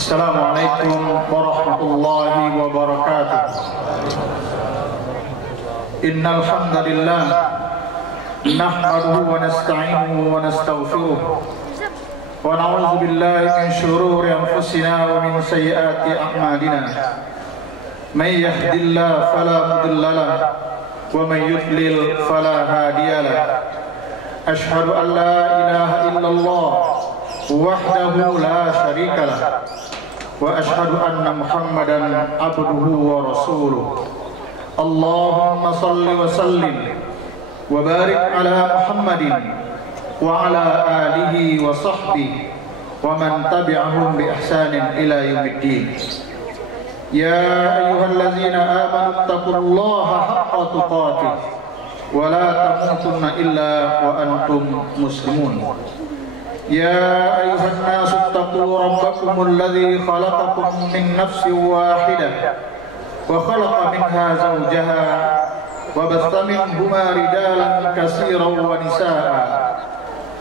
Assalamualaikum warahmatullahi wabarakatuh. Innal hamdalillah nahmaduhu wa nasta'inuhu wa nastaghfiruh wa na'udzu billahi min shururi anfusina wa min sayyiati a'malina. May yahdihillahu fala mudilla lahu wa may yudlil fala hadiya lahu. Ashhadu an la ilaha illallah wahdahu la syarika lah wa ashhadu anna Muhammadan abduhu wa rasuluh. Allahumma salli wa sallim wa barik ala Muhammadin wa ala alihi wa sahbihi wa man tabi'ahum bi ihsanin ila yaumiddin. Ya ayyuhallazina amanu taqullaha haqqa tuqatih wa la tamutunna illa wa antum muslimun. يا أيها الناس اتقوا ربكم الذي خلقكم من نفس واحدة وخلق منها زوجها وبث منهما رجالا كثيرا ونساء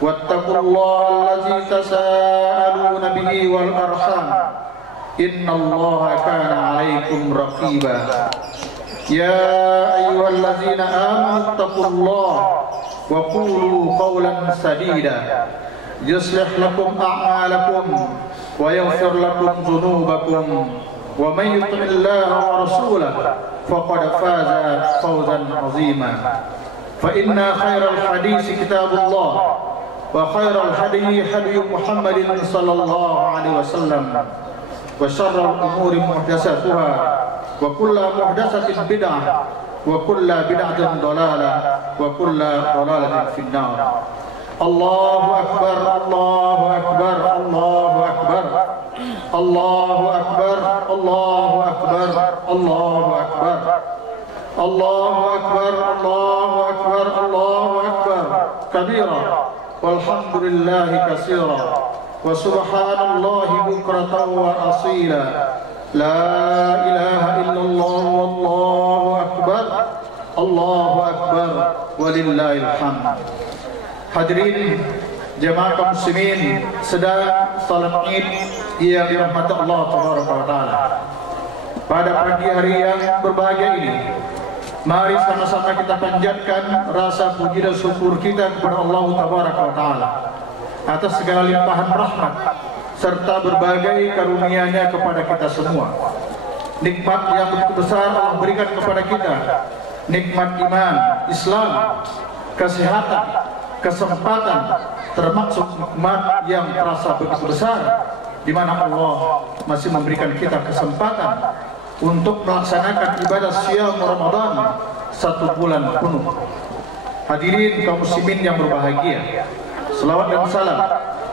واتقوا الله الذي تساءلون به والأرحام إن الله كان عليكم رقيبا. يا أيها الذين آمنوا اتقوا الله وقولوا قولا سديدا يصلح لكم أعمالكم ويغفر لكم ذنوبكم ومن يطع الله ورسوله فقد فاز فوزا عظيما. فإن خير الحديث كتاب الله وخير الهدي هدي محمد صلى الله عليه وسلم وشر الأمور محدثاتها وكل محدثة بدعة وكل بدعة ضلالة وكل ضلالة في النار. الله أكبر الله أكبر الله أكبر الله أكبر الله أكبر الله أكبر الله أكبر الله أكبر الله أكبر كبيرا والحمد لله كثيرا وسبحان الله بكرة وأصيلا. لا إله إلا الله والله أكبر الله أكبر ولله الحمد. Hadirin jemaah kaum muslimin sedang salat Id yang dirahmati Allah Taala. Pada pagi hari yang berbahagia ini, mari sama-sama kita panjatkan rasa puji dan syukur kita kepada Allah Taala atas segala limpahan rahmat serta berbagai karunia-Nya kepada kita semua. Nikmat yang begitu besar Allah berikan kepada kita, nikmat iman, Islam, kesehatan, kesempatan, termasuk nikmat yang terasa begitu besar, di mana Allah masih memberikan kita kesempatan untuk melaksanakan ibadah siam Ramadan 1 bulan penuh. Hadirin kaum muslimin yang berbahagia, selawat dan salam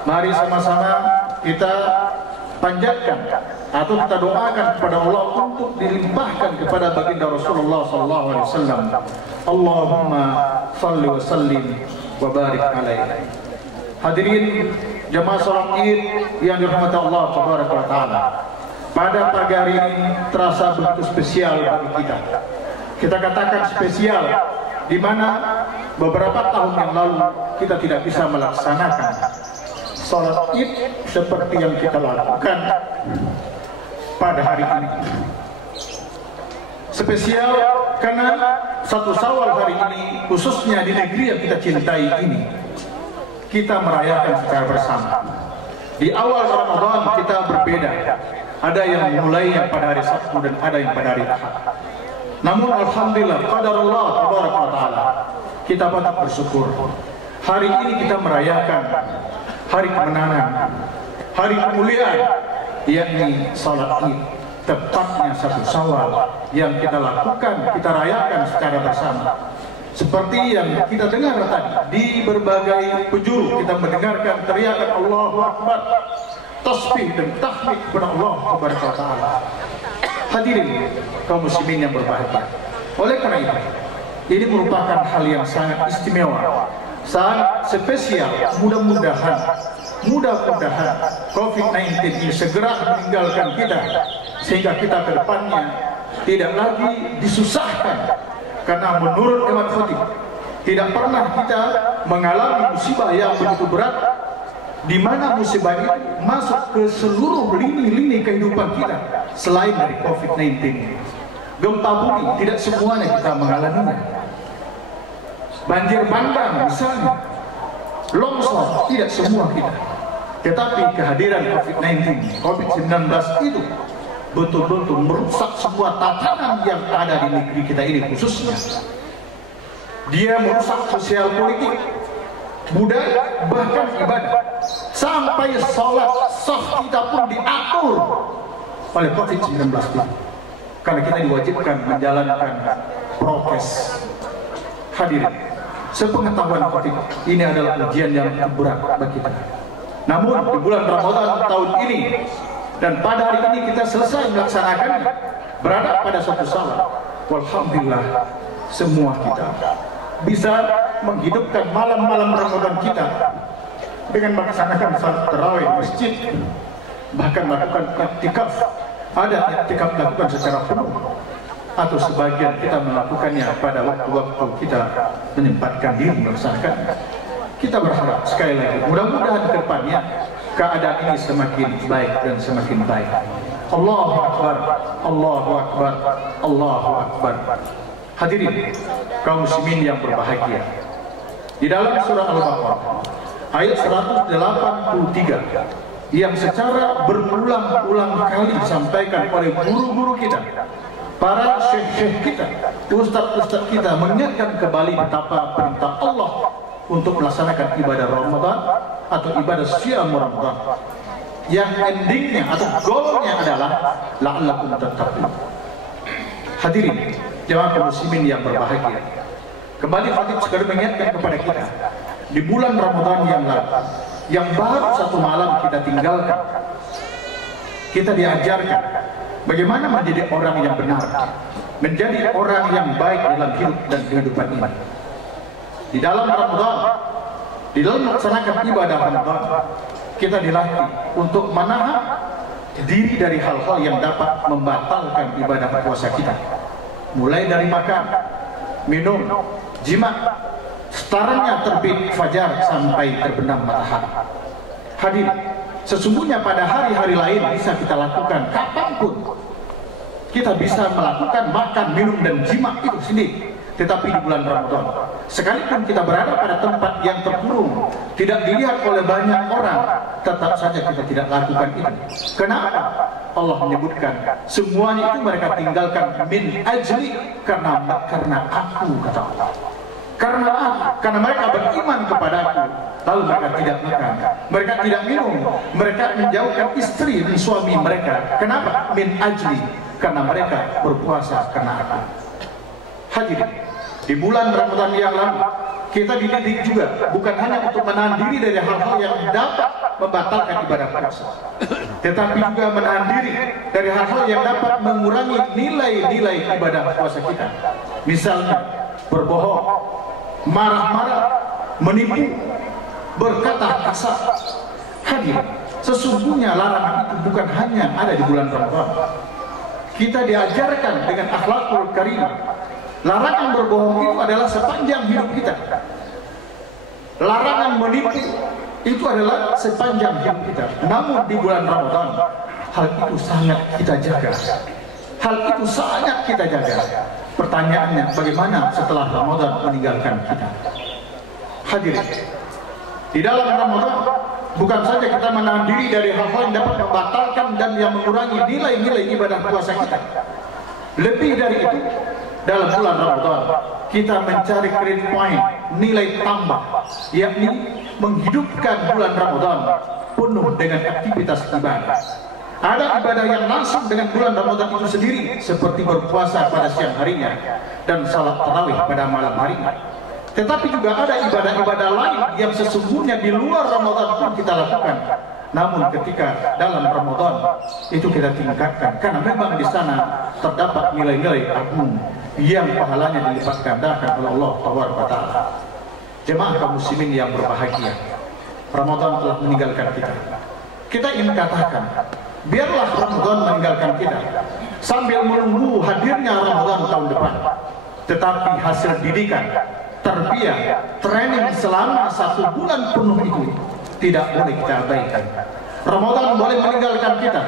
mari sama-sama kita panjatkan atau kita doakan kepada Allah untuk dilimpahkan kepada baginda Rasulullah SAW. Allahumma salli wa sallim wa barik alaihi. Hadirin jemaah salat Id yang dirahmati Allah Taala. Pada pagi hari ini terasa begitu spesial bagi kita. Kita katakan spesial di mana beberapa tahun yang lalu kita tidak bisa melaksanakan salat Id seperti yang kita lakukan pada hari ini. Spesial karena 1 Syawal hari ini, khususnya di negeri yang kita cintai ini, kita merayakan secara bersama. Di awal Ramadan kita berbeda, ada yang mulainya pada hari Sabtu dan ada yang pada hari Ahad. Namun alhamdulillah, qadarullah taala, kita patut bersyukur. Hari ini kita merayakan hari kemenangan, hari kemuliaan, yakni salat Id. Tepatnya 1 Syawal yang kita lakukan, kita rayakan secara bersama. Seperti yang kita dengar tadi di berbagai penjuru, kita mendengarkan teriakan Allahu Akbar, tasbih dan tahmid kepada Allah Taala. Hadirin kaum muslimin yang berbahagia, oleh karena itu ini merupakan hal yang sangat istimewa, sangat spesial. Mudah-mudahan COVID-19 ini segera meninggalkan kita, sehingga kita ke depannya tidak lagi disusahkan. Karena menurut Imam Khatib, tidak pernah kita mengalami musibah yang begitu berat, di mana musibah ini masuk ke seluruh lini-lini kehidupan kita selain dari COVID-19. Gempa bumi tidak semuanya kita mengalaminya. Banjir bandang misalnya, longsor tidak semua kita. Tetapi kehadiran COVID-19 itu betul-betul merusak semua tatanan yang ada di negeri kita ini khususnya. Dia merusak sosial politik, budaya, bahkan ibadah. Sampai sholat sah kita pun diatur oleh COVID-19 itu. Karena kita diwajibkan menjalankan prokes. Hadirin, sepengetahuan COVID ini adalah ujian yang berat bagi kita. Namun di bulan Ramadan tahun ini dan pada hari ini kita selesai melaksanakannya, berada pada satu salat. Walhamdulillah, semua kita bisa menghidupkan malam-malam Ramadan kita dengan melaksanakan salat tarawih di masjid, bahkan melakukan iktikaf. Ada iktikaf dilakukan secara penuh, atau sebagian kita melakukannya pada waktu-waktu kita menyempatkan diri melaksanakannya. Kita berharap sekali lagi, mudah-mudahan ke depannya keadaan ini semakin baik dan semakin baik. Allahu Akbar, Allahu Akbar, Allahu Akbar. Hadirin kaum muslimin yang berbahagia, di dalam surah Al-Baqarah ayat 183 yang secara berulang-ulang kali disampaikan oleh guru-guru kita, para syekh-syekh kita, ustaz-ustaz kita, mengingatkan kembali betapa perintah Allah untuk melaksanakan ibadah Ramadan atau ibadah siam Ramadan yang endingnya atau goalnya adalah la'allakum tattaqun. Hadirin jemaah kaum muslimin yang berbahagia, kembali khatib sekali mengingatkan kepada kita di bulan Ramadan yang lalu, yang baru satu malam kita tinggalkan, kita diajarkan bagaimana menjadi orang yang benar, menjadi orang yang baik dalam hidup dan kehidupan ini. Di dalam Ramadan, di dalam melaksanakan ibadah Ramadan, kita dilatih untuk menahan diri dari hal-hal yang dapat membatalkan ibadah puasa kita, mulai dari makan, minum, jima, setaranya terbit fajar sampai terbenam matahari. Hadir, sesungguhnya pada hari-hari lain bisa kita lakukan kapanpun. Kita bisa melakukan makan, minum, dan jima itu sendiri. Tetapi di bulan Ramadan, sekalipun kita berada pada tempat yang terkurung, tidak dilihat oleh banyak orang, tetap saja kita tidak lakukan itu. Kenapa? Allah menyebutkan semuanya itu mereka tinggalkan min ajli, karena aku, kata Allah. Karena mereka beriman kepada aku, lalu mereka tidak makan, mereka tidak minum, mereka menjauhkan istri dan suami mereka. Kenapa? Min ajli, karena mereka berpuasa karena aku. Hadirin, di bulan Ramadan yang lalu kita dididik juga bukan hanya untuk menahan diri dari hal-hal yang dapat membatalkan ibadah puasa, tetapi juga menahan diri dari hal-hal yang dapat mengurangi nilai-nilai ibadah puasa kita. Misalnya berbohong, marah-marah, menipu, berkata kasar. Hadir, sesungguhnya larangan itu bukan hanya ada di bulan Ramadan. Kita diajarkan dengan akhlakul karimah. Larangan berbohong itu adalah sepanjang hidup kita. Larangan menipu itu adalah sepanjang hidup kita. Namun di bulan Ramadan, hal itu sangat kita jaga. Hal itu sangat kita jaga. Pertanyaannya, bagaimana setelah Ramadan meninggalkan kita? Hadirin, di dalam Ramadan bukan saja kita menahan diri dari hal-hal yang dapat membatalkan dan yang mengurangi nilai-nilai ibadah puasa kita. Lebih dari itu, dalam bulan Ramadan kita mencari credit point, nilai tambah, yakni menghidupkan bulan Ramadan penuh dengan aktivitas ibadah. Ada ibadah yang langsung dengan bulan Ramadan itu sendiri, seperti berpuasa pada siang harinya dan salat tarawih pada malam harinya. Tetapi juga ada ibadah-ibadah lain yang sesungguhnya di luar Ramadan pun kita lakukan. Namun ketika dalam Ramadan itu kita tingkatkan, karena memang di sana terdapat nilai-nilai agung yang pahalanya dilipat gandakan oleh Allah Taala. Jemaah kaum muslimin yang berbahagia, Ramadan telah meninggalkan kita. Kita ingin katakan, biarlah Ramadan meninggalkan kita sambil menunggu hadirnya Ramadan tahun depan. Tetapi hasil didikan, tarbiyah, training selama 1 bulan penuh itu tidak boleh kita abaikan. Ramadan boleh meninggalkan kita,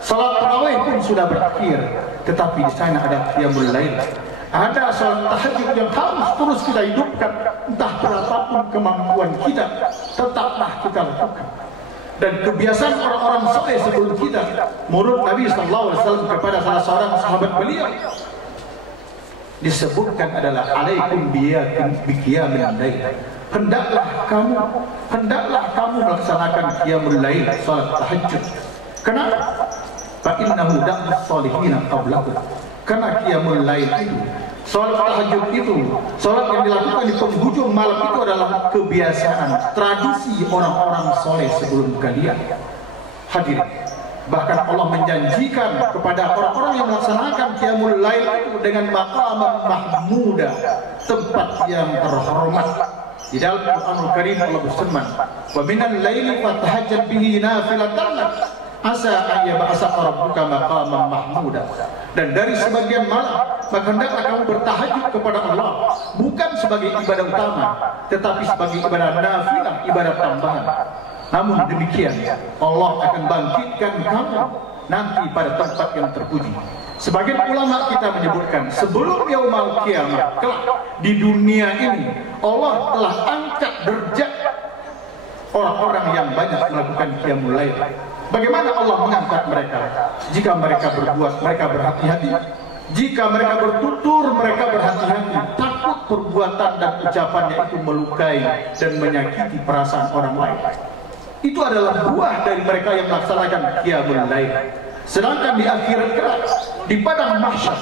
Salat tarawih pun sudah berakhir, tetapi di sana ada qiyamul lail. Ada salat tahajud yang harus terus kita hidupkan, entah berapapun kemampuan kita, tetaplah kita lakukan. Dan kebiasaan orang-orang saleh sebelum kita, menurut Nabi SAW kepada salah seorang sahabat beliau, disebutkan adalah alaikum biqiyamil lail. Hendaklah kamu melaksanakan qiyamul lail, salat tahajud. Kenapa? Fa innahu da'us shalihin qablakum. Karena qiyamul lail itu, salat tahajud itu, salat yang dilakukan di penghujung malam itu adalah kebiasaan, tradisi orang-orang soleh sebelum kalian. Hadirin, bahkan Allah menjanjikan kepada orang-orang yang melaksanakan qiyamul lail itu dengan maqam mahmuda, tempat yang terhormat. Di dalam Al-Qur'anul Karim Allah berfirman, "Wa minal laili fatahajjad bihi nafilatan lak, asa an yab'asaka rabbuka maqaman mahmuda." Dan dari sebagian malam, maka hendaklah kamu bertahajud kepada Allah, bukan sebagai ibadah utama, tetapi sebagai ibadah nafilah, ibadah tambahan. Namun demikian, Allah akan bangkitkan kamu nanti pada tempat yang terpuji. Sebagian ulama kita menyebutkan, sebelum yaumul kiamat kelak di dunia ini, Allah telah angkat derajat orang-orang yang banyak melakukan qiyamul lail. Bagaimana Allah mengangkat mereka? Jika mereka berbuat, mereka berhati-hati. Jika mereka bertutur, mereka berhati-hati. Takut perbuatan dan ucapannya itu melukai dan menyakiti perasaan orang lain. Itu adalah buah dari mereka yang melaksanakan qiyamul lail. Sedangkan di akhirat kelak, di padang mahsyar,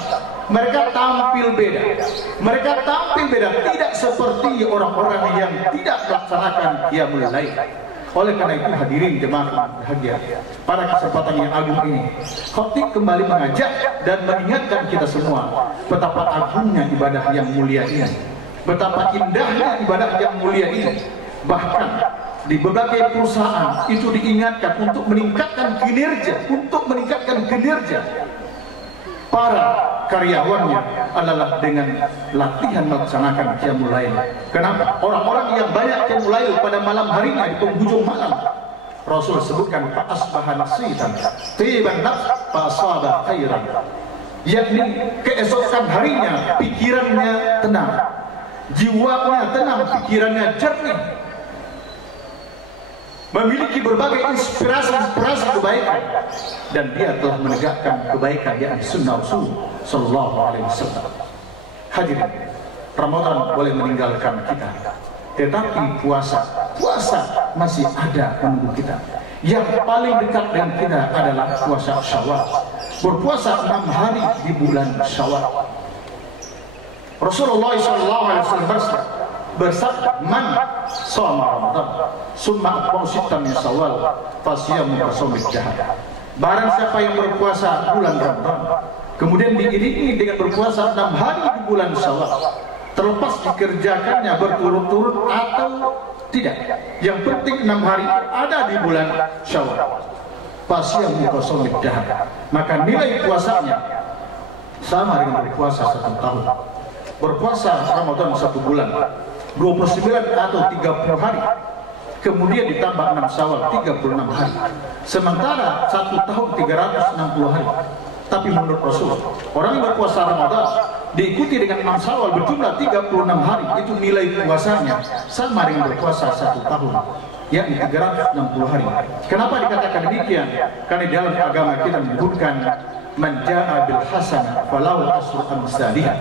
mereka tampil beda. Mereka tampil beda, tidak seperti orang-orang yang tidak melaksanakan qiyamul lail. Oleh karena itu hadirin jemaah bahagia, pada kesempatan yang agung ini, khatib kembali mengajak dan mengingatkan kita semua betapa agungnya ibadah yang mulia ini, betapa indahnya ibadah yang mulia ini. Bahkan di berbagai perusahaan itu diingatkan untuk meningkatkan kinerja, para karyawannya adalah dengan latihan melaksanakan qiyamul lail. Kenapa? Orang-orang yang banyak qiyamul lail pada malam harinya di penghujung malam, Rasul sebutkan fa asbaha nasitan tiban nafs fa asaba khairan, yakni keesokan harinya pikirannya tenang, jiwanya tenang, pikirannya jernih, memiliki berbagai inspirasi kebaikan, dan dia telah menegakkan kebaikan yang sunnah Rasul sallallahu alaihi wasallam. Hadirin, Ramadan boleh meninggalkan kita, tetapi puasa masih ada menunggu kita. Yang paling dekat dengan kita adalah puasa Syawal. Berpuasa 6 hari di bulan Syawal. Rasulullah sallallahu alaihi wasallam bersabda, "Man shoma Ramadan summa atba'ahu sittan min Syawal fasiyamu kasawmid dahr." Barang siapa yang berpuasa bulan Ramadan kemudian diiringi dengan berpuasa 6 hari di bulan Syawal, terlepas dikerjakannya berturut-turut atau tidak, yang penting 6 hari ada di bulan Syawal, fasiyamu kasawmid dahr, maka nilai puasanya sama dengan berpuasa 1 tahun. Berpuasa Ramadan 1 bulan 29 atau 30 hari, kemudian ditambah 6 Syawal 36 hari, sementara 1 tahun 360 hari. Tapi menurut Rasul, orang yang berpuasa Ramadan diikuti dengan 6 Syawal berjumlah 36 hari, itu nilai puasanya sama dengan berpuasa 1 tahun, yakni 360 hari. Kenapa dikatakan demikian? Karena di dalam agama kita menyebutkan man jaa bil hasanah falahu asyru amsalihha.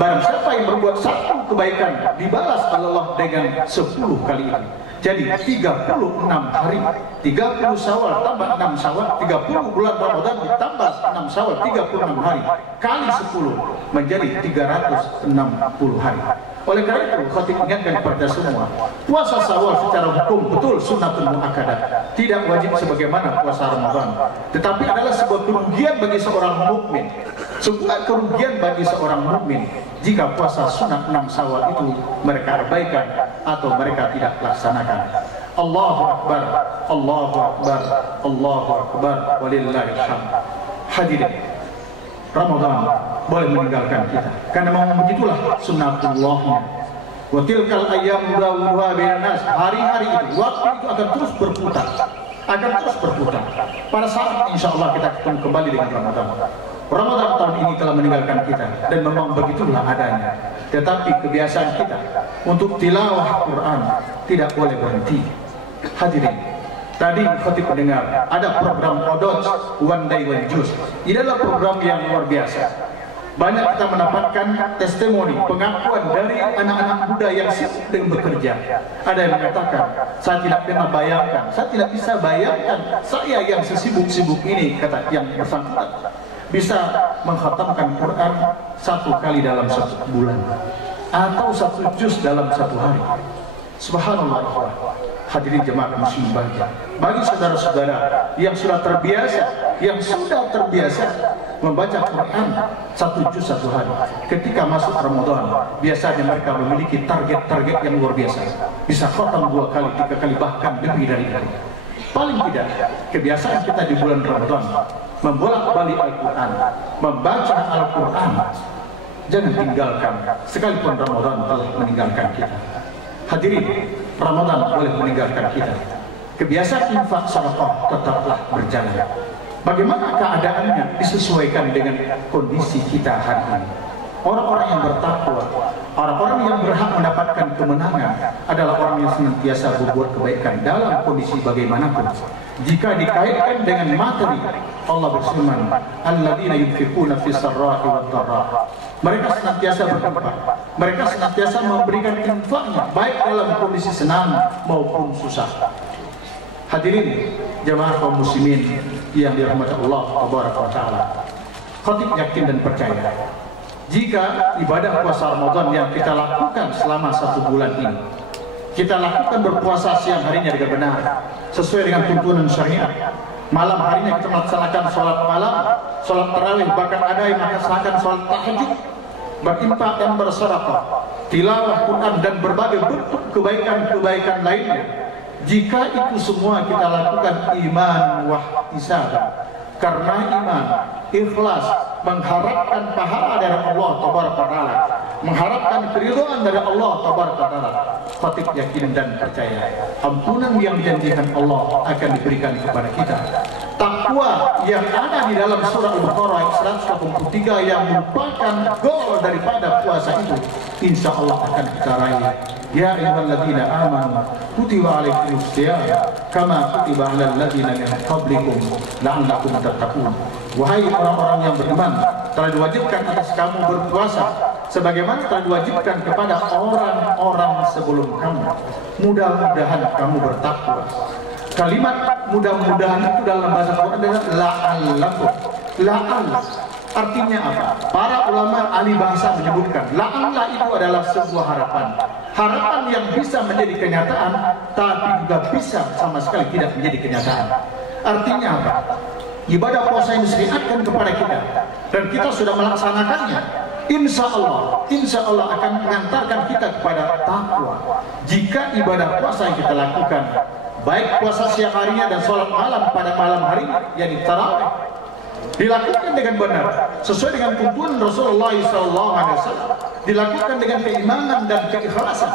Barang siapa yang berbuat 1 kebaikan dibalas Allah dengan 10 kali itu. Jadi 36 hari, 30 Syawal tambah 6 Syawal, 30 bulan Ramadan ditambah 6 Syawal, 36 hari kali 10 menjadi 360 hari. Oleh karena itu, khatib ingatkan kepada semua, puasa Syawal secara hukum betul sunnatun muakkadah, tidak wajib sebagaimana puasa Ramadan, tetapi adalah sebuah kerugian bagi seorang mukmin. Sebuah kerugian bagi seorang mukmin jika puasa sunat 6 Syawal itu mereka abaikan atau mereka tidak laksanakan. Allahu Akbar, Allahu Akbar, Allahu Akbar, walillahil hamd. Hadirin, Ramadan boleh meninggalkan kita, karena memang begitulah sunnatullahnya. Wa tilkal ayyam nudawiluha bainan nas, hari-hari itu, waktu itu akan terus berputar. akan terus berputar. Pada saat insya Allah kita akan kembali dengan Ramadan. Ramadan tahun ini telah meninggalkan kita dan memang begitulah adanya. Tetapi kebiasaan kita untuk tilawah Quran tidak boleh berhenti. Hadirin, tadi khatib mendengar ada program Qodoj One Day One Juice. Ini adalah program yang luar biasa. Banyak kita mendapatkan testimoni, pengakuan dari anak-anak muda yang sibuk dengan bekerja. Ada yang mengatakan, saya tidak pernah bayangkan, saya tidak bisa bayangkan saya yang sesibuk-sibuk ini, kata yang bersangkutan, bisa mengkhatamkan Quran 1 kali dalam 1 bulan atau 1 juz dalam 1 hari. Subhanallah. Hadirin jemaah muslim bahagia. Bagi saudara-saudara yang sudah terbiasa membaca Quran 1 juz 1 hari, ketika masuk Ramadan biasanya mereka memiliki target-target yang luar biasa, bisa khatam 2 kali, 3 kali, bahkan lebih dari itu. Paling tidak, kebiasaan kita di bulan Ramadan membolak-balik Al-Quran, membaca Al-Quran, jangan tinggalkan sekalipun Ramadan telah meninggalkan kita. Hadirin, Ramadan boleh meninggalkan kita. Kebiasaan infak sedekah tetaplah berjalan. Bagaimana keadaannya disesuaikan dengan kondisi kita hari ini. Orang-orang yang bertakwa, orang-orang yang berhak mendapatkan kemenangan adalah orang yang senantiasa berbuat kebaikan dalam kondisi bagaimanapun. Jika dikaitkan dengan materi, Allah berfirman, alladzina yunfiquna fis sarra'i wad dharra. Mereka senantiasa berinfak, mereka senantiasa memberikan infaknya baik dalam kondisi senang maupun susah. Hadirin jemaah kaum muslimin yang dirahmati Allah Taala. Khatib yakin dan percaya, jika ibadah puasa Ramadan yang kita lakukan selama 1 bulan ini, kita lakukan berpuasa siang harinya dengan benar, sesuai dengan tuntunan syariat. Malam harinya kita melaksanakan sholat malam, sholat tarawih, bahkan ada yang melaksanakan sholat tahajud, berinfak dan bersedekah, tilawah Quran dan berbagai bentuk kebaikan-kebaikan lainnya. Jika itu semua kita lakukan iman wahtisab, karena iman, ikhlas, mengharapkan pahala dari Allah Taala, mengharapkan keridhaan dari Allah Taala, khatib yakin dan percaya ampunan yang dijanjikan Allah akan diberikan kepada kita. Takwa yang ada di dalam surah Al-Baqarah ayat 183 yang merupakan goal daripada puasa itu, insya Allah akan kita raih. Ya ayyuhalladzina amanu kutiba alaikumus shiyam kama kutiba alal ladzina min qablikum la'allakum tattaqun. Wahai orang-orang yang beriman, telah diwajibkan atas kamu berpuasa sebagaimana telah diwajibkan kepada orang-orang sebelum kamu. Mudah-mudahan kamu bertakwa. Kalimat mudah-mudahan itu dalam bahasa Quran adalah la'allakum. La'al artinya apa? Para ulama ahli bahasa menyebutkan la'alla itu adalah sebuah harapan. Harapan yang bisa menjadi kenyataan, tapi juga bisa sama sekali tidak menjadi kenyataan. Artinya apa? Ibadah puasa yang disyariatkan kepada kita dan kita sudah melaksanakannya, insya Allah akan mengantarkan kita kepada takwa. Jika ibadah puasa yang kita lakukan, baik puasa siang harinya dan sholat malam pada malam hari, yakni tarawih, dilakukan dengan benar sesuai dengan tuntunan Rasulullah SAW, dilakukan dengan keimanan dan keikhlasan,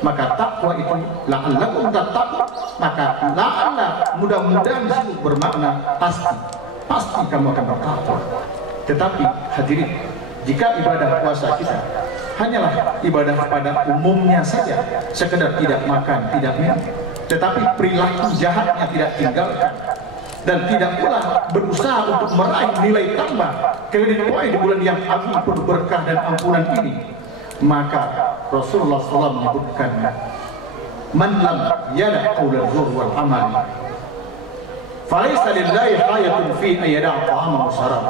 maka takwa itu la'allakum tattaqun, maka la'alla mudah-mudahan disitu bermakna pasti kamu akan bertakwa. Tetapi hadirin, jika ibadah puasa kita hanyalah ibadah pada umumnya saja, sekedar tidak makan, tidak minum, tetapi perilaku jahatnya tidak tinggalkan, dan tidak pula berusaha untuk meraih nilai tambah kehidupan di bulan yang agung penuh berkah dan ampunan ini, maka Rasulullah SAW menyebutkan, man lam yada qaulal zur wal amal falaysa lillahi hayatun fi ayyada ta'ama wa syarab.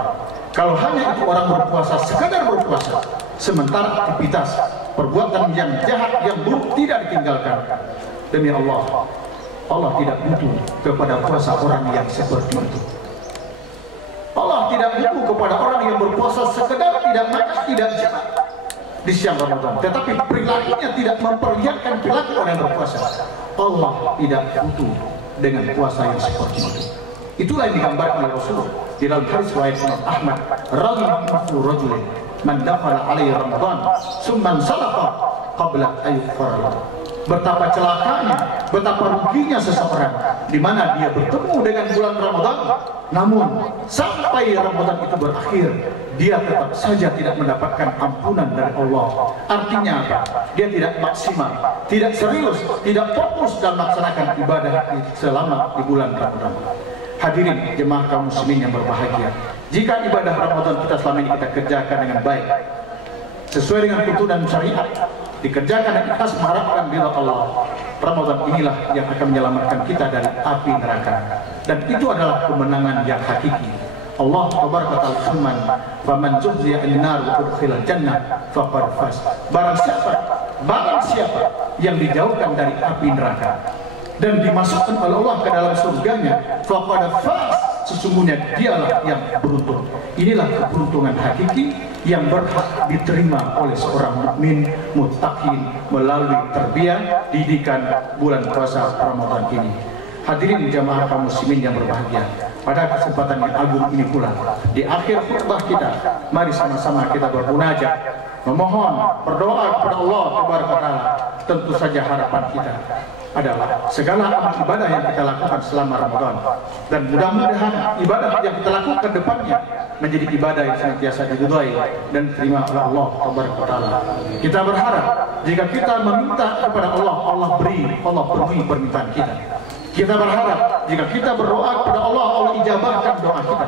Kalau hanya itu orang berpuasa, sekadar berpuasa, sementara aktivitas perbuatan yang jahat, yang buruk tidak ditinggalkan, demi Allah tidak butuh kepada puasa orang yang seperti itu. Allah tidak butuh kepada orang yang berpuasa sekedar tidak makan, tidak jahat di siang Ramadan, tetapi perilakunya tidak memperlihatkan perilaku orang yang berpuasa. Allah tidak butuh dengan puasa yang seperti itu. Itulah yang digambarkan oleh Rasulullah di dalam hadis riwayat Imam Ahmad, radhiyallahu rajulin man dakhala alaihi Ramadan summan salafa qabla ayyughfar lahu. Betapa celakanya, betapa ruginya seseorang di mana dia bertemu dengan bulan Ramadan, namun sampai Ramadan itu berakhir, dia tetap saja tidak mendapatkan ampunan dari Allah. Artinya apa? Dia tidak maksimal, tidak serius, tidak fokus dalam melaksanakan ibadah selama di bulan Ramadan. Hadirin jemaah kaum muslimin yang berbahagia, jika ibadah Ramadan kita selama ini kita kerjakan dengan baik, sesuai dengan tuntunan syariat, dikerjakan dan ikhlas mengharapkan ridha Allah, Ramadan inilah yang akan menyelamatkan kita dari api neraka, dan itu adalah kemenangan yang hakiki. Allah tabaraka ta'ala firman, "Faman zuhziya 'anil nar wa udkhilal jannah faqad faz." Barang siapa yang dijauhkan dari api neraka dan dimasukkan oleh Allah ke dalam surganya, faqad faz, sesungguhnya dialah yang beruntung. Inilah keberuntungan hakiki yang berhak diterima oleh seorang mukmin muttaqin melalui tarbiyah didikan bulan puasa Ramadan ini. Hadirin jamaah kaum muslimin yang berbahagia, pada kesempatan yang agung ini pula, di akhir khutbah kita, mari sama-sama kita bermunajat, memohon, berdoa kepada Allah Subhanahu wa taala. Tentu saja harapan kita adalah segala amal ibadah yang kita lakukan selama Ramadan, dan mudah-mudahan ibadah yang kita lakukan depannya menjadi ibadah yang senantiasa diridhai dan diterima oleh Allah Subhanahu wa taala. Kita berharap jika kita meminta kepada Allah, Allah beri, Allah penuhi permintaan kita. Kita berharap jika kita berdoa kepada Allah, Allah ijabahkan doa kita.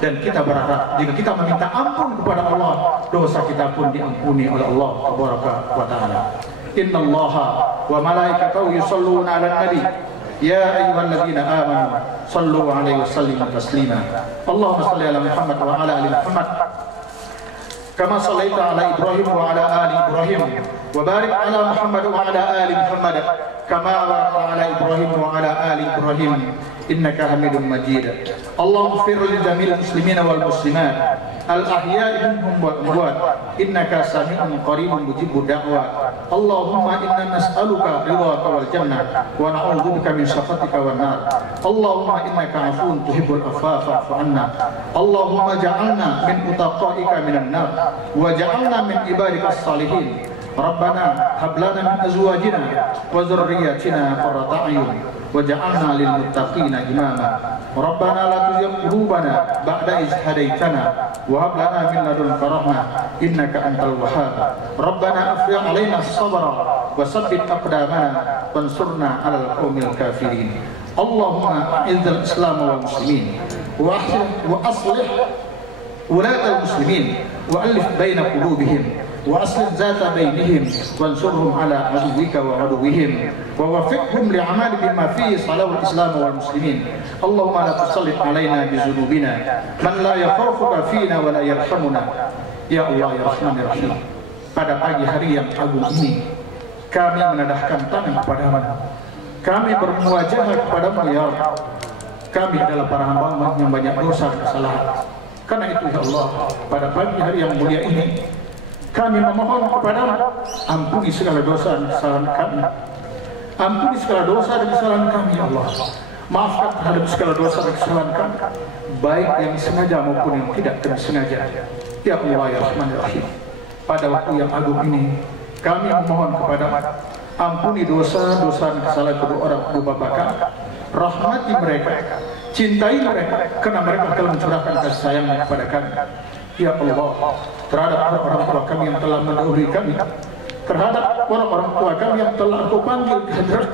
Dan kita berharap jika kita meminta ampun kepada Allah, dosa kita pun diampuni oleh Allah Subhanahu wa taala. Innallaha wa malaikatahu yusholluna 'alan nabi ya ayyuhalladzina amanu shallu 'alaihi wa sallimu taslima. Allahumma shalli 'ala Muhammad wa 'ala ali Muhammad kama shallaita 'ala Ibrahim wa 'ala ali Ibrahim wa barik 'ala Muhammad wa 'ala ali Muhammad kama barakta 'ala Ibrahim wa 'ala ali Ibrahim innaka Hamidum Majid. Allahumma ighfir li jami'il muslimina wal muslimat al-ahya'i minhum wal amwat innaka sami'un qaribun mujibud da'wat. Allahumma inna nas'aluka ridhaka wal jannah wa na'udzubika min sakhatika wan nar. Allahumma innaka 'afuwun tuhibbul 'afwa fa'fu 'anna. Allahumma ja'alna min utaqaika minan nar wa ja'alna min ibadikas salihin. Rabbana hab lana min azwajina wa dhurriyyatina qurrata a'yun waj'alna lil muttaqina imama. Rabbana la tuzigh qulubana ba'da idh hadaytana wa hab lana min ladunka rahmah innaka antal wahhab. Rabbana afrigh 'alaina as-sabra wa tsabbit aqdamana wansurna 'alal qaumil kafirin. Allahumma a'izzal islam wal muslimin wa aslih wulatal muslimin wa alif baina qulubihim wa aslih zata bainihim wansurhum ala aduwika wa aduwihim wa wafiqhum li'amali bima fihi salahul islam wal muslimin. Allahumma la tusallit alaina bi dzunubina man la yakhafuka fina wa la yarhamuna ya Allah ya Rahman ya Rahim. Pada pagi hari yang agung ini kami menadahkan tangan kepadamu, kami bermuwajah kepadamu ya Allah. Kami adalah para hamba yang banyak dosa dan kesalahan. Karena itu ya Allah, pada pagi hari yang mulia ini kami memohon kepadamu, ampuni segala dosa dan kesalahan kami. Ampuni segala dosa dan kesalahan kami ya Allah. Maafkan terhadap segala dosa dan kesalahan kami, baik yang sengaja maupun yang tidak sengaja. Ya Allah ya Rahman ya Rahim. Pada waktu yang agung ini kami memohon kepadamu, ampuni dosa-dosa dan kesalahan kedua orang tua bapak kami. Rahmati mereka, cintai mereka, karena mereka telah mencurahkan kasih sayang kepada kami. Ya Allah, terhadap orang tua kami yang telah mendahului kami, terhadap orang tua kami yang telah Engkau panggil ke hadirat,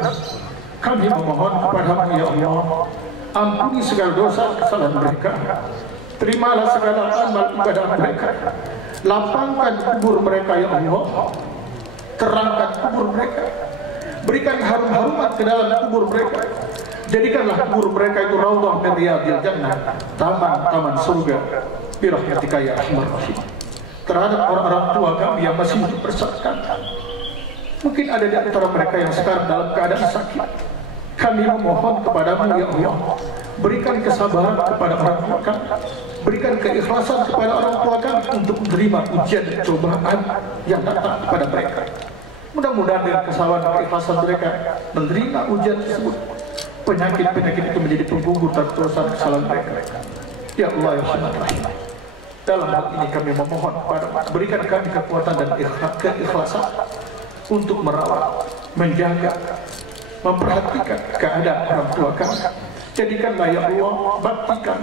kami memohon kepadamu ya Allah, ampuni segala dosa kesalahan mereka, terimalah segala amal ibadah mereka, lapangkan kubur mereka ya Allah, terangkan kubur mereka, berikan harum-haruman ke dalam kubur mereka. Jadikanlah kubur mereka itu raudhah min riyadil jannah, taman-taman surga bi rahmatika ya arhamar rahim. Terhadap orang-orang tua kami yang masih hidup bersama, mungkin ada di antara mereka yang sekarang dalam keadaan sakit, kami memohon kepadamu ya Allah, berikan kesabaran kepada orang tua kami, berikan keikhlasan kepada orang tua kami untuk menerima ujian dan cobaan yang datang kepada mereka. Mudah-mudahan dengan kesabaran dan keikhlasan mereka menerima ujian tersebut, penyakit-penyakit itu menjadi penggugur dan dosa kesalahan mereka. Ya Allah ya Rahman, dalam hal ini kami memohon kepada, berikan kami kekuatan dan keikhlasan untuk merawat, menjaga, memperhatikan keadaan orang tua kami. Jadikanlah ya Allah, baktikan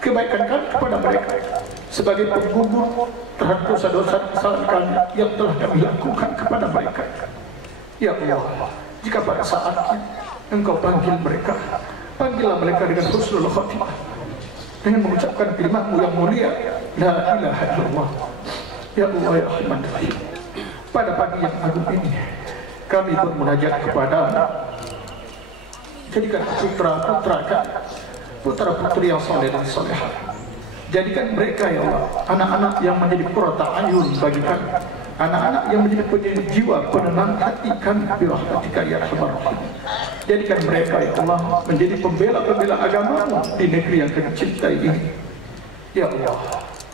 kebaikan kami kepada mereka sebagai penggugur terhadap dosa-dosa kesalahan kami yang telah kami lakukan kepada mereka. Ya Allah, jika pada saatnya Engkau panggil mereka, panggillah mereka dengan husnul khatimah, dengan mengucapkan kalimat-Mu yang mulia, la ilaha illallah. Ya Allah ya Rahman Rahim, pada pagi yang agung ini kami bermunajat kepada-Mu. Jadikan putra-putra kami, putra-putri yang saleh dan salehah. Jadikan mereka ya Allah anak-anak yang menjadi qurrata ayun bagi kami, anak-anak yang menjadi penyejuk jiwa, penenang hati kami bi rahmatika ya arhamar rahimin. Jadikan mereka ya Allah menjadi pembela-pembela agama-Mu di negeri yang kami cintai ini. Ya Allah,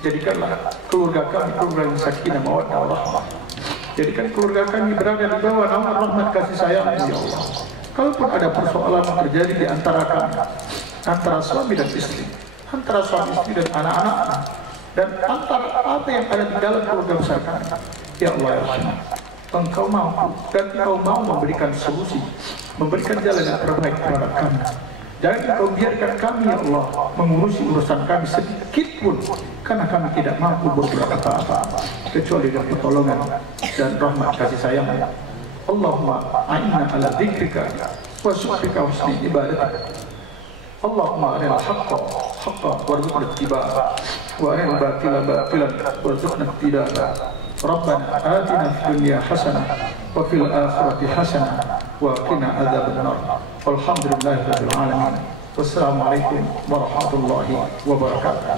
jadikanlah keluarga kami keluarga yang sakinah mawaddah warahmah. Jadikan keluarga kami berada di bawah naungan rahmat kasih sayang-Mu ya Allah. Kalaupun ada persoalan yang terjadi di antara kami, antara suami dan istri, antara suami istri dan anak-anak, dan antara apa yang ada di dalam keluarga besar kami, ya Allah ya Rahman, Engkau mampu dan Engkau mau memberikan solusi, memberikan jalan yang terbaik kepada kami. Jangan Engkau biarkan kami ya Allah mengurusi urusan kami sedikit pun, karena kami tidak mampu berbuat apa-apa kecuali dengan pertolongan dan rahmat kasih sayang. Allahumma a'inna ala dzikrika wa syukrika wa husni ibadatik. Allahumma arinal haqqa haqqan warzuqna ittiba'ah wa arinal batila batilan warzuqna ijtinabah. Rabbana atina fid dunya hasanah wa fil akhirati hasanah wa qina adzabannar. Walhamdulillahirabbil alamin. Wassalamualaikum warahmatullahi wabarakatuh.